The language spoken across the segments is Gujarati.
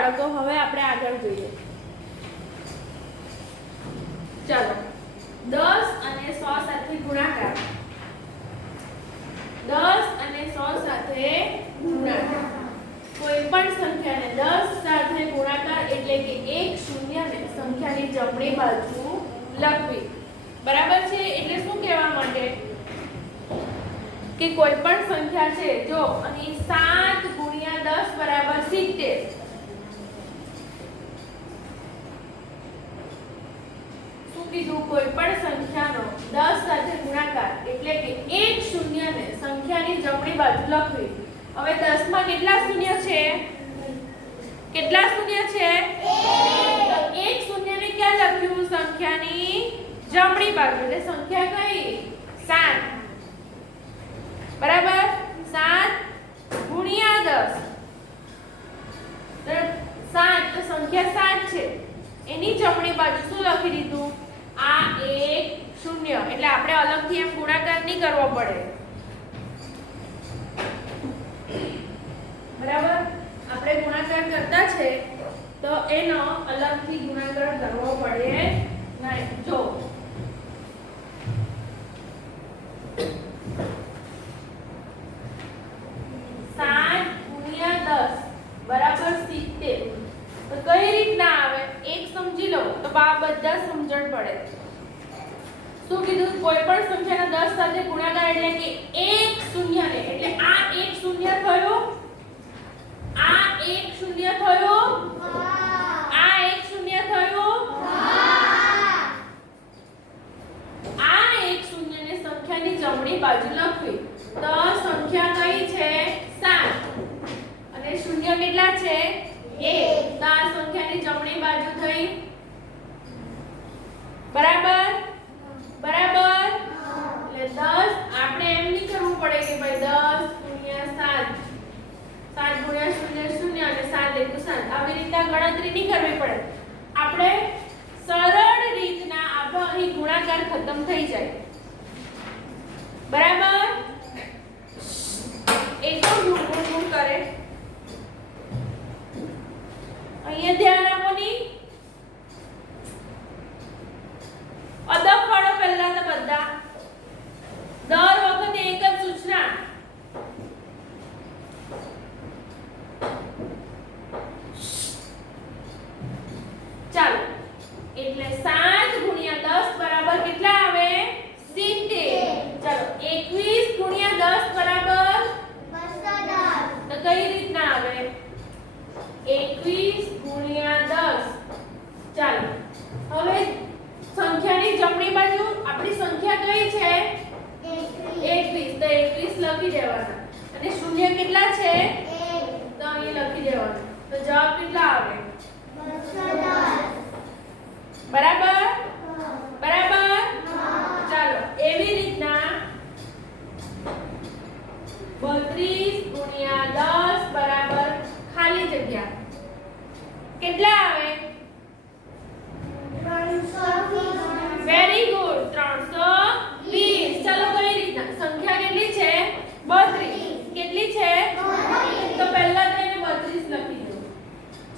બાળકો હવે આપણે આગળ જોઈએ. ચાલો 10 અને 100 સાથે ગુણાકાર. 10 અને 100 સાથે ગુણાકાર. કોઈ પણ સંખ્યાને 10 સાથે ગુણાકાર એટલે કે એક શૂન્યને સંખ્યાની જમણી બાજુ લખવી. બરાબર છે? એટલે શું કહેવા માટે કે કોઈ પણ સંખ્યા છે, જો અહીં 7 × 10 = 70. કોઈ પણ સંખ્યાનો 10 સાથે ગુણાકાર એટલે કે એક શૂન્યને સંખ્યાની જમણી બાજુ લખવી. હવે 10 માં કેટલા શૂન્ય છે? કેટલા શૂન્ય છે? એક શૂન્યને ક્યાં લખ્યું? સંખ્યાની જમણી બાજુ. એટલે સંખ્યા કઈ? 7. બરાબર? 7 × 10. 7 તો સંખ્યા 7 છે, એની જમણી બાજુ શું લખી દીધું? આ એક શૂન્ય. એટલે આપણે અલગથી એમ ગુણાકાર નહીં કરવો પડે. બરાબર? આપણે ગુણાકાર કરતા છે તો એનો અલગથી ગુણાકાર કરવો પડે નહીં. જો 7 × 10 = 70. તો કઈ રીતના આવે? એક સમજી લો તો આ બધા સમજણ પડે. શું કીધું? કોઈ પણ સંખ્યાના 10 સાથે ગુણાકાર એટલે કે એક શૂન્યને, એટલે આ એક શૂન્ય થયો, આ એક શૂન્ય થયો, આ એક શૂન્ય થયો, આ એક શૂન્યને સંખ્યાની જમણી બાજુ લખવી. તો સંખ્યા કઈ છે? 7 અને શૂન્ય કેટલા છે? 1. તો આ સંખ્યાની જમણી બાજુ થઈ. બરાબર? બરાબર? એટલે 10 આપણે એમ નહીં કરવું પડે કે ભાઈ 10 × 7 7 × 0 0 અને 7 × 7 આવી રીતના ગણતરી નહીં કરવી પડે. આપણે સરળ રીતના આપણો અહીં ગુણાકાર ખતમ થઈ જાય. બરાબર? એકદમ ગુણ કરે. અહીંયા ધ્યાન આપો ની. અદબ પાડો પહેલા તો બધા. દર વખતે એક જ સૂચના. ચાલો એટલે 7 × 10 = કેટલા આવે? 70. ચાલો 21 × 10 = 210. તો કઈ રીતના આવે? 21 × 10. ચાલો હવે સંખ્યાની જમણી બાજુ આપણી સંખ્યા કઈ છે? 21. તો 21 લખી દેવાના. અને શૂન્ય કેટલા છે? 1. તો અહીં લખી દેવાના. તો જવાબ કેટલા આવે? 210. બરાબર? બરાબર? ચાલો એવી રીતના 32 × 10 = ખાલી જગ્યા કેટલા આવે? 320. Very good. 320. ચાલો કઈ રીતના? સંખ્યા કેટલી છે? 32. કેટલી છે? 32. તો પહેલા તો એને 32 લખી દો.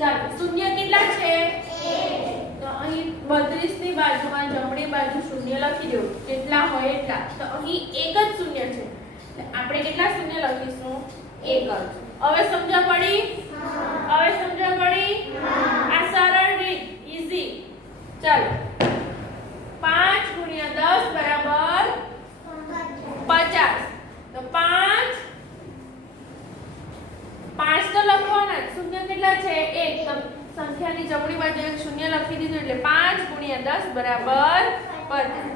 ચાલો શૂન્ય કેટલા છે? 1. તો અહીં 32 ની બાજુમાં જમણી બાજુ શૂન્ય લખી દો. જેટલા હોય એટલા. તો અહીં એક જ શૂન્ય છે. આપણે કેટલા શૂન્ય લખીશું? એક જ. હવે સમજ પડી? હવે સમજ પડી? આ સરળ રીત, ઈઝી. ચાલો 5 × 10 = 50. તો 5 તો લખવાના. શૂન્ય કેટલા છે? 1. તો સંખ્યાની જમણી બાજુ એક શૂન્ય લખી દીધું એટલે 5 × 10 = 50.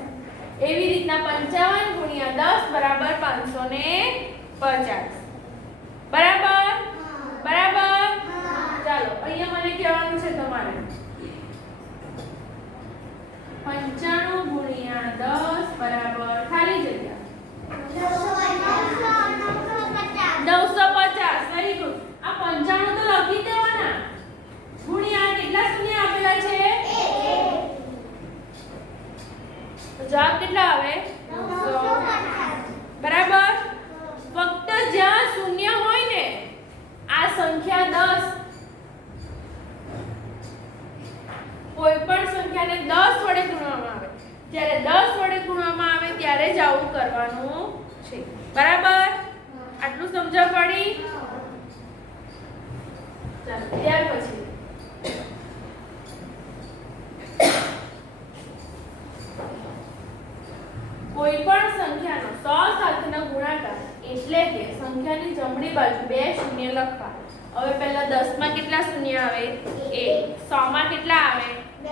એવી રીતના 55 × 10 = 550. બરાબર? બરાબર? ચાલો અહીંયા મને કહેવાનું છે તમારે 95 × 10 = ખાલી જગ્યા 950. Very good. આ 95 તો લખી દેવાના. ગુણ્યા કેટલા શૂન્ય આપેલા છે? 1. તો જવાબ કેટલા આવે? 950. બરાબર? ફક્ત જ્યાં શૂન્ય હોય ને, આ સંખ્યા 10 કોઈ પણ સંખ્યાને 10 વડે ગુણવામાં આવે જ્યારે 10 વડે ગુણવામાં આવે ત્યારે જ આવું કરવાનું છે બરાબર આટલું સમજણ પડી ચાલો ત્યાર પછી કોઈ પણ સંખ્યાનો 100 સાથેનો ગુણાકાર એટલે કે સંખ્યાની જમણી બાજુ બે શૂન્ય લખવા હવે પહેલા 10 માં કેટલા શૂન્ય આવે 1 100 માં કેટલા આવે 2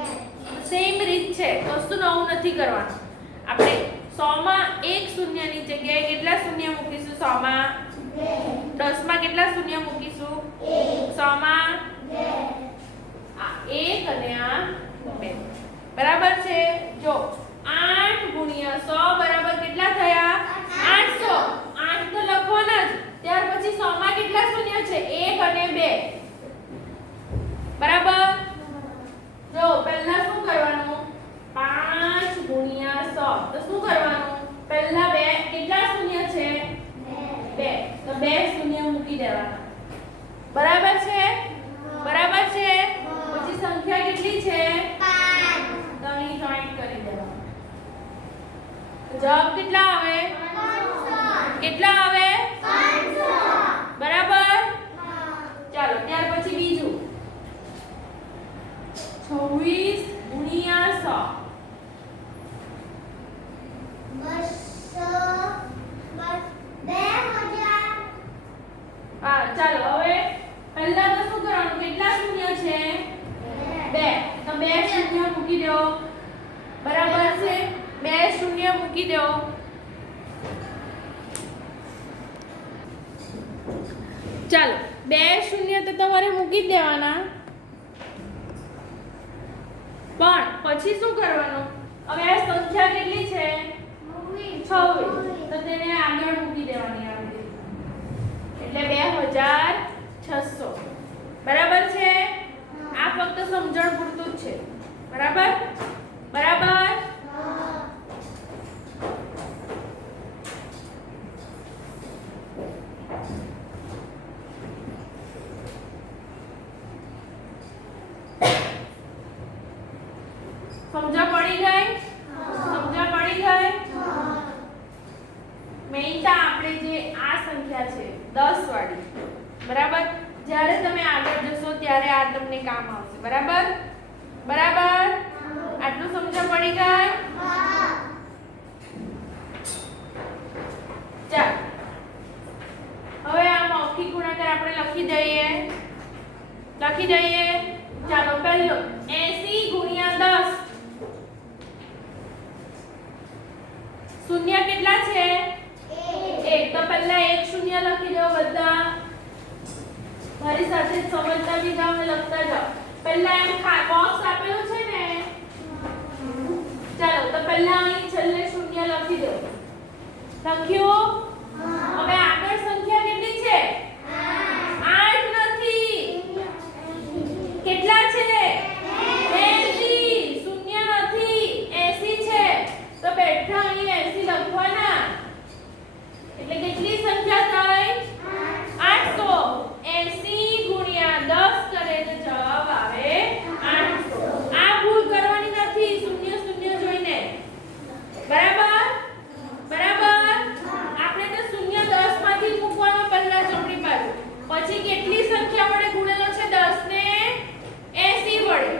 સેમ રીત છે કશું નવું નથી કરવાનું આપણે 100 માં એક શૂન્યની જગ્યાએ કેટલા શૂન્ય મૂકીશું 100 માં 10 માં કેટલા શૂન્ય મૂકીશું 100 માં 2 આ 1 અને આ 2 બરાબર છે જો 8 ગુણ્યા 100 બરાબર કેટલા થયા 800 8 તો લખવાના જ ત્યાર પછી 100 માં કેટલા શૂન્ય છે 1 અને 2 બરાબર જો પહેલા શું કરવાનું 5 ગુણ્યા 100 તો શું કરવાનું પહેલા બે કેટલા શૂન્ય છે 2 તો 2 શૂન્ય મૂકી દેવાના બરાબર છે પછી સંખ્યા કેટલી છે 5 તો અહીં જોઈન્ટ કરી દેવાનું જવાબ કેટલા આવે 500 કેટલા આવે 500 બરાબર ચાલો ત્યાર પછી બીજું 26 ગુણ્યા 100 હા ચાલો હવે પહેલા તો શું કરવાનું કેટલા શૂન્ય છે 2 તો 2 શૂન્ય મૂકી દો બરાબર છે 2 શૂન્ય મૂકી દો ચાલો 2 શૂન્ય તો તમારે મૂકી દેવાના પણ પછી શું કરવાનું હવે આ સંખ્યા કેટલી છે 26 તો તેને આગળ મૂકી દેવાની આવી એટલે 2600 બરાબર છે આ ફક્ત સમજણ પૂરતું જ છે બરાબર સમજણ પડી ગઈ મેઈતા આપણે જે આ સંખ્યા છે 10 વાળી બરાબર જ્યારે તમે આગળ જશો ત્યારે આ તમને કામ આવશે બરાબર આટલું સમજણ પડી ગઈ ચાલ હવે આ મૌખિક ગુણાકાર આપણે લખી દઈએ ચાલો પહેલો 80 ગુણ્યા 10 શૂન્ય કેટલા છે 1 તો પહેલા એક શૂન્ય લખી દો બધા મારી સાથે સમજતા બી જાઓ ને લખતા જાઓ પહેલા એમ બોક્સ આપેલું છે ને ચાલો તો પહેલા અહીં છેલ્લે શૂન્ય લખી દો લખ્યું હવે આગળ સંખ્યા કેટલી છે 8 નથી કેટલા છે 80 શૂન્ય નથી 80 છે તો બેઠા અહીં 80 લખવાના એટલે કેટલી સંખ્યા થઈ 800 80 ગુણ્યા 10 કરે તો જવાબ આવે 800 આ ભૂલ કરવાની નથી શૂન્ય શૂન્ય જોઈને બરાબર આપણે તો શૂન્ય 10 માંથી મૂકવાનો પહેલા જમણી બાજુ પછી કેટલી સંખ્યા વડે ગુણેલો છે 10 ને 80 વડે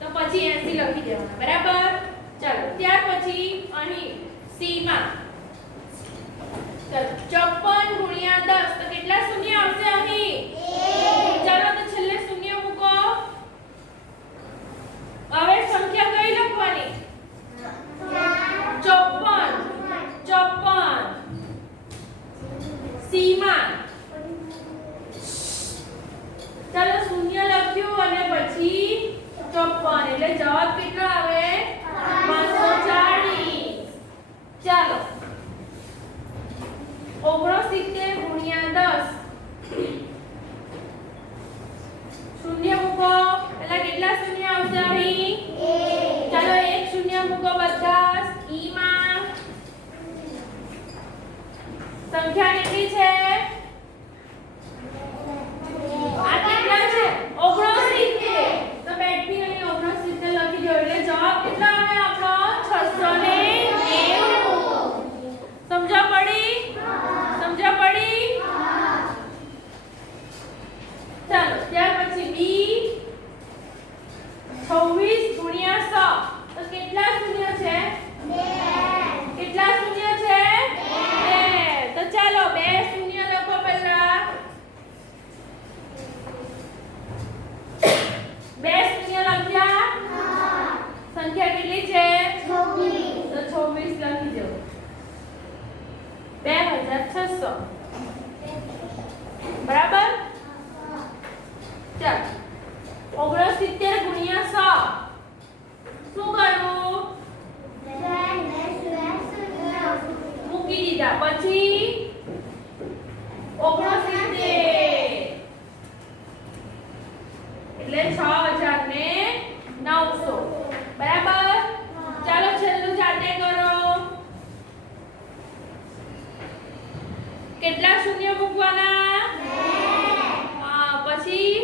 તો પછી 80 લખી દેવાના બરાબર ચાલો ત્યાર પછી અહીં સી માં ચાલો 54 ગુણ્યા 10 તો કેટલા શૂન્ય આવશે અહીં 1 ચાલો તો છેલ્લે શૂન્ય મૂકો હવે સંખ્યા કઈ લખવાની 54 સી માં ચાલો શૂન્ય લખ્યું અને પછી 54 એટલે જવાબ કેટલો આવે 540 ચાલો 69 ગુણ્યા 10 શૂન્ય મૂકો પહેલા કેટલા શૂન્ય આવશે અહીં 1 ચાલો એક શૂન્ય મૂકો બધા ઈ માં સંખ્યા કેટલી છે આ કેટલા છે 69 તો બેઠી અહીં 69 70 ગુણ્યા 100 શું કરવું? મૂકી દીધા પછી 69 એટલે 6900 બરાબર. ચાલો છેલ્લું જાતે કરો. કેટલા શૂન્ય મૂકવાના? હા પછી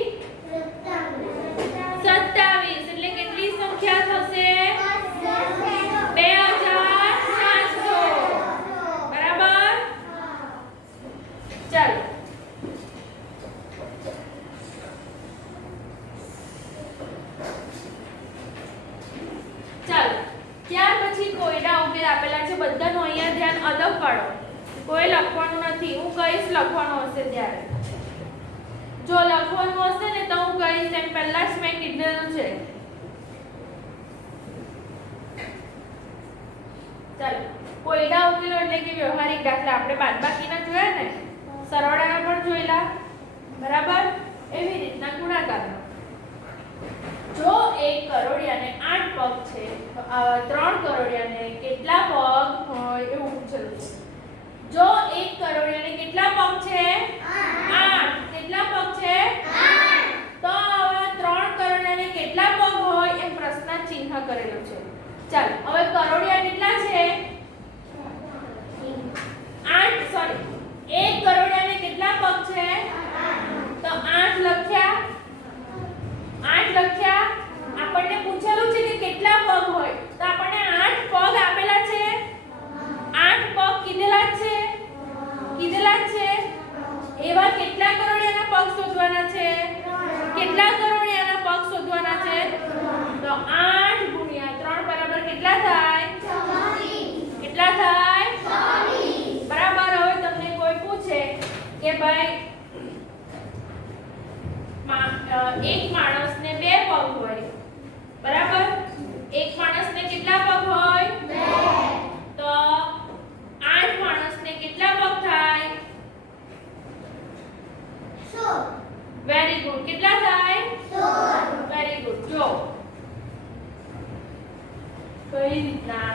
27 એટલે કેટલી સંખ્યા થશે? 2700 બરાબર. ચાલો ચાલો ત્યાર પછી કોઈના ઉકેલ આપેલા છે બધાનું અહીંયા ધ્યાન અલગ પાડો. કોઈ લખવાનું નથી, હું કહીશ લખવાનું હશે ત્યારે. જો લખવાનું હશે ને તો હું કહીશ, એમ પહેલા જ મેં કીધેલું છે. ચાલો કોઈના ઉકેલો એટલે કે વ્યવહારિક દાખલા. આપણે બાદબાકીના જોયા ને, સરવાળાના પણ જોયેલા બરાબર. એવી રીતના ગુણાકારના. જો એક કરોડિયાને 8 પગ છે તો આવા 3 કરોડિયાને કેટલા પગ હોય એવું પૂછેલું છે. જો એક કરોડિયાને કેટલા પગ છે? 8. કેટલા પગ છે? 8. તો આવા 3 કરોડિયાને કેટલા પગ હોય એમ પ્રશ્ન ચિહ્ન કરેલું છે. ચાલો હવે કરોડિયા કેટલા છે? 8 સોરી એક કરોડિયાને કેટલા પગ છે? તો 8 લખ્યા. 8 લખ્યા. આપણને પૂછેલું છે કે કેટલા પગ હોય તો આપણને 8 પગ આપેલા છે. 8 પગ કીધેલા છે. એવા કેટલા કરોડિયાના પગ શોધવાના છે? કેટલા કરોડિયાના પગ શોધવાના છે? તો 8 ગુણ્યા 3 બરાબર કેટલા થાય? 24. કેટલા થાય? 24. બરાબર. હવે તમને કોઈ પૂછે કે ભાઈ એક માણસને 2 પગ હોય બરાબર. એક માણસને કેટલા પગ હોય? 2. તો 8 માણસને કેટલા પગ થાય? 16. Very good. કેટલા થાય? 16. Very good. જો કઈ રીતના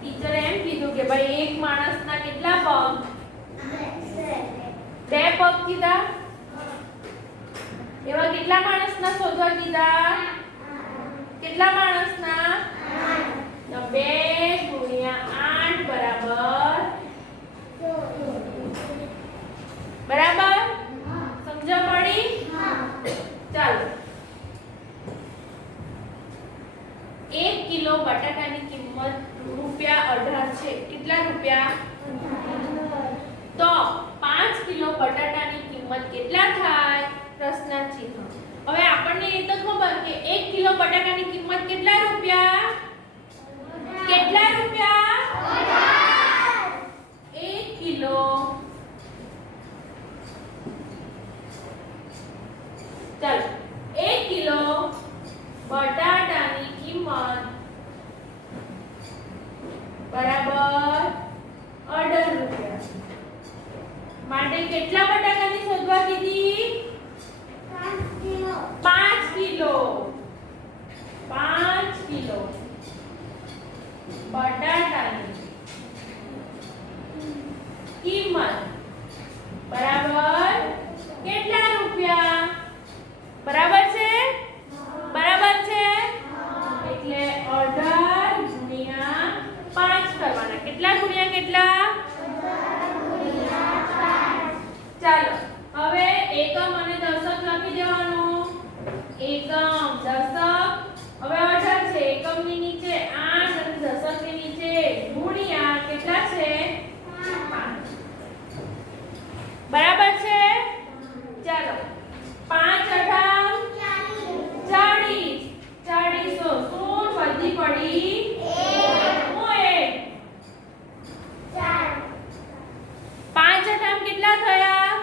ટીચરે એમ કીધું કે ભાઈ એક માણસના કેટલા પગ? 2 પગ કીધા. એવા કેટલા માણસના શોધવા કીધા? કેટલા માણસના? 2 ગુણ્યા 8 બરાબર. સમજ પડી? ચાલો 1 કિલો બટાકાની કિંમત ₹18 છે. કેટલા રૂપિયા? તો 5 કિલો બટાટાની કિંમત કેટલા થાય? પ્રશ્ન ચિહ્ન. હવે આપણને એ તો ખબર કે 1 કિલો બટાકાની કિંમત કેટલા રૂપિયા? કેટલા રૂપિયા? 1 કિલો ચાલો 1 કિલો બટાટાની કિંમત બરાબર 18 રૂપિયા. માટે કેટલા બટાકાની શોધવા કીધી? 5 કિલો. 5 કિલો બટાટાની કિંમત બરાબર કેટલા રૂપિયા? બરાબર છે? બરાબર છે. એટલે 18 ગુણ્યા 5 કરવાના. કેટલા ગુણ્યા કેટલા? ચાલો હવે એકમ અને દશક લખી દેવાનું. એકમ દશક. હવે 18 છે. એકમની નીચે 8 અને દશકની નીચે ગુણ્યા કેટલા છે? 5. બરાબર છે? ચાલો 5 18 40. શું વધી પડી? 5 18 કેટલા થયા?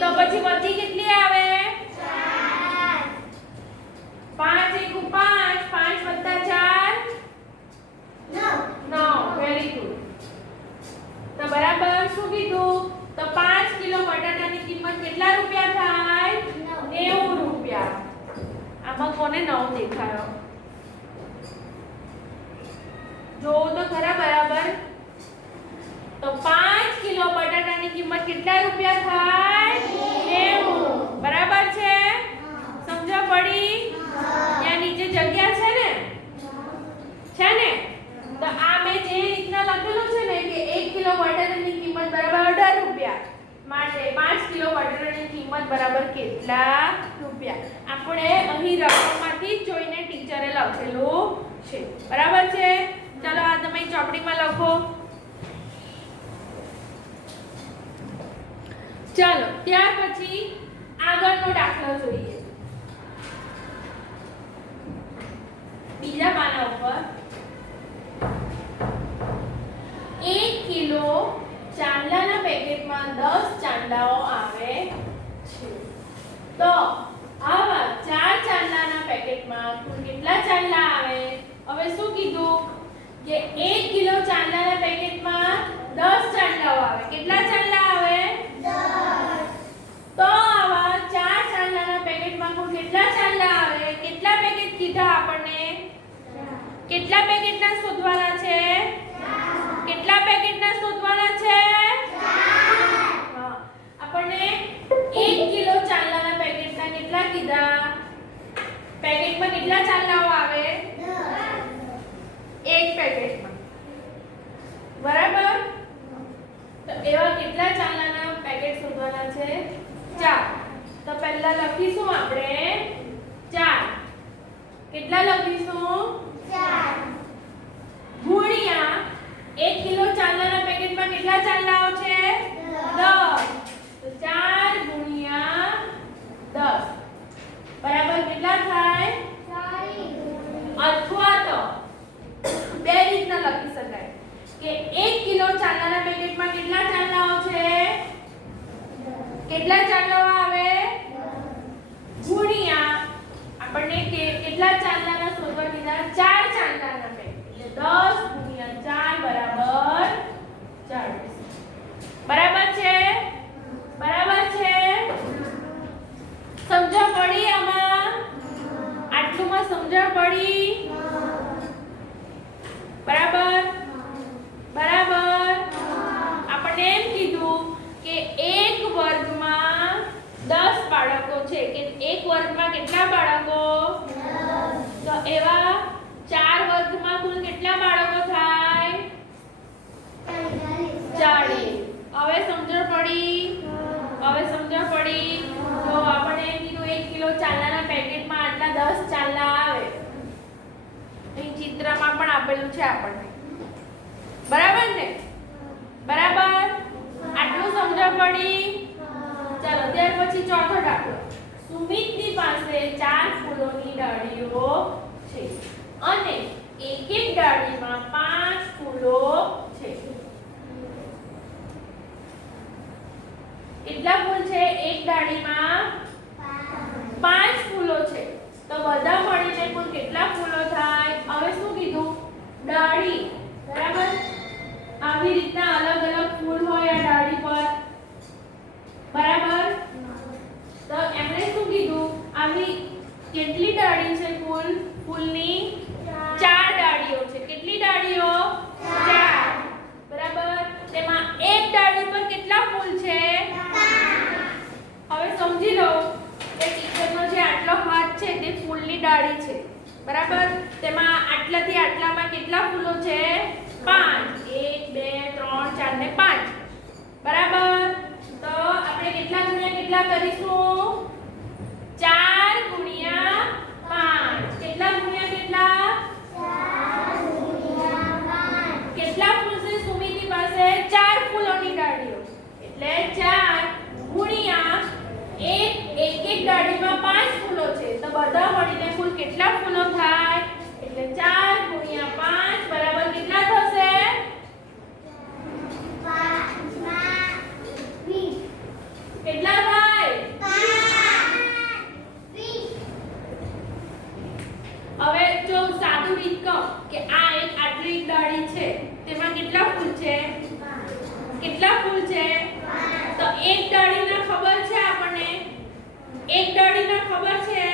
તો પછી વધી કેટલી આવે? 5 1 5 5 4 9. Very good. તો બરાબર શું કીધું? તો 5 કિલો બટાટાની કિંમત કેટલા રૂપિયા? લોકોને 9 દેખાયો. જો તો ખરા બરાબર. તો 5 કિલો બટાટાની કિંમત કેટલા રૂપિયા થાય? 90. બરાબર છે? સમજ પડી? ત્યાં નીચે જગ્યા છે ને? છે ને? તો આ મેં જે રીતના લખેલું છે ને કે 1 કિલો બટાટાની કિંમત બરાબર 18 રૂપિયા માટે 5 કિલો બટાટાની કિંમત બરાબર કેટલા રૂપિયા? આપણે અહીં રકમમાંથી જોઈને ટીચરે લખેલું છે. બરાબર છે? ચાલો આ તમે ચોપડીમાં લખો. ચાલો ત્યાર પછી આગળનો દાખલો જોઈએ. બીજા પાના ઉપર 1 કિલો ચાંદલાના પેકેટમાં 10 ચાંદલાઓ આવે છે. તો આવા 4 ચાંદલાના પેકેટમાં કુલ કેટલા ચાંદલા આવે? હવે શું કીધું કે 1 કિલો ચાંદલાના પેકેટમાં 10 ચાંદલાઓ આવે. કેટલા ચાંદલા આવે? 10. તો આવા 4 ચાંદલાના પેકેટમાં કુલ કેટલા ચાંદલા આવે? કેટલા પેકેટ કીધા આપણને? કેટલા પેકેટના શોધવાના છે? કેટલા પેકેટના શોધવાના છે? 4. હા. આપણને 1 કિલો ચાંદલાના પેકેટના કેટલા કીધા? પેકેટમાં કેટલા ચાંદલાઓ આવે? 10. એક પેકેટમાં. બરાબર? તો એવા કેટલા ચાંદલાના પેકેટ શોધવાના છે? 4. તો પહેલા લખીશું આપણે 4. કેટલા લખીશું? 4 ગુણ્યા 1 કિલો ચાંદલાના પેકેટમાં કેટલા ચાંદલાઓ છે? 10. તો 4 ગુણ્યા 10 બરાબર કેટલા થાય? 40. અથવા તો બે રીતના લખી શકાય કે 1 કિલો ચાંદલાના પેકેટમાં કેટલા ચાંદલાઓ છે? કેટલા ચાંદલાઓ આવે? ગુણ્યા આપણને કેટલા ચાંદલાના શોધવા કીધા? 4 ચાંદલાના પેકેટ. એટલે 10 ગુણ્યા 4 બરાબર 40. બરાબર છે? બરાબર છે? સમજણ પડી આમાં? આટલુંમાં સમજણ પડી? બરાબર? બરાબર? આપણને એમ કીધું કે એક વર્ગમાં 10 બાળકો છે કે એક વર્ગમાં કેટલા બાળકો? 10. તો એવા 4 વર્ગમાં કુલ કેટલા બાળકો થાય? 40. હવે સમજણ પડી? હવે સમજણ પડી? તો આપણે એમ કીધું 1 કિલો ચાંદલાના પેકેટમાં આટલા 10 ચાંદલા આવે. અહીં ચિત્રમાં પણ આપેલું છે આપણને. બરાબર ને? બરાબર? આટલું સમજણ પડી? ચાલો ત્યાર પછી ચોથો દાખલો. સુમિતની પાસે 4 ફૂલોની ડાળીઓ છે અને એક એક ડાળીમાં 5 ફૂલો છે. કેટલા ફૂલ છે? એક ડાળીમાં 5 ફૂલો છે. તો બધા મળીને કુલ કેટલા ફૂલો થાય? હવે શું કીધું? ડાળી. બરાબર? આવી રીતના અલગ અલગ ફૂલ હોય આ ડાળી પર. બરાબર? તો એમણે શું કીધું? આવી કેટલી ડાળી છે કુલ? ફૂલની 4 ડાળીઓ છે. કેટલી ડાળીઓ? 4. બરાબર? તેમાં એક ડાળી પર કેટલા ફૂલ છે? 5. હવે સમજી લો કે ટીચરનો જે આટલો હાથ છે તે ફૂલની ડાળી છે. બરાબર? તેમાં આટલાથી આટલામાં કેટલા ફૂલો છે? 5. 1 2 3 4 ને 5. બરાબર? તો આપણે કેટલા ગુણ્યા કેટલા કરીશું? 4 ગુણ્યા 5. કેટલા ગુણ્યા કેટલા? 4 ગુણ્યા 5. કેટલા ફૂલ છે સુમિતની પાસે? 4 ફૂલોની ડાળીઓ. એટલે 4 ગુણ્યા એક ડાળીમાં 5 ફૂલો છે. તો બધા મળીને કુલ કેટલા ફૂલો થાય? એટલે 4 ગુણ્યા 5 બરાબર કેટલા થશે? 20. કેટલા થાય? 20. હવે જો સાદું રીત કહું કે આ એક આટલી ડાળી છે તેમાં કેટલા ફૂલ છે? કેટલા ફૂલ છે? તો એક ડાળીના ખબર છે આપણને? એક ડાળીના ખબર છે?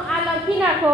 આ લખી નાખો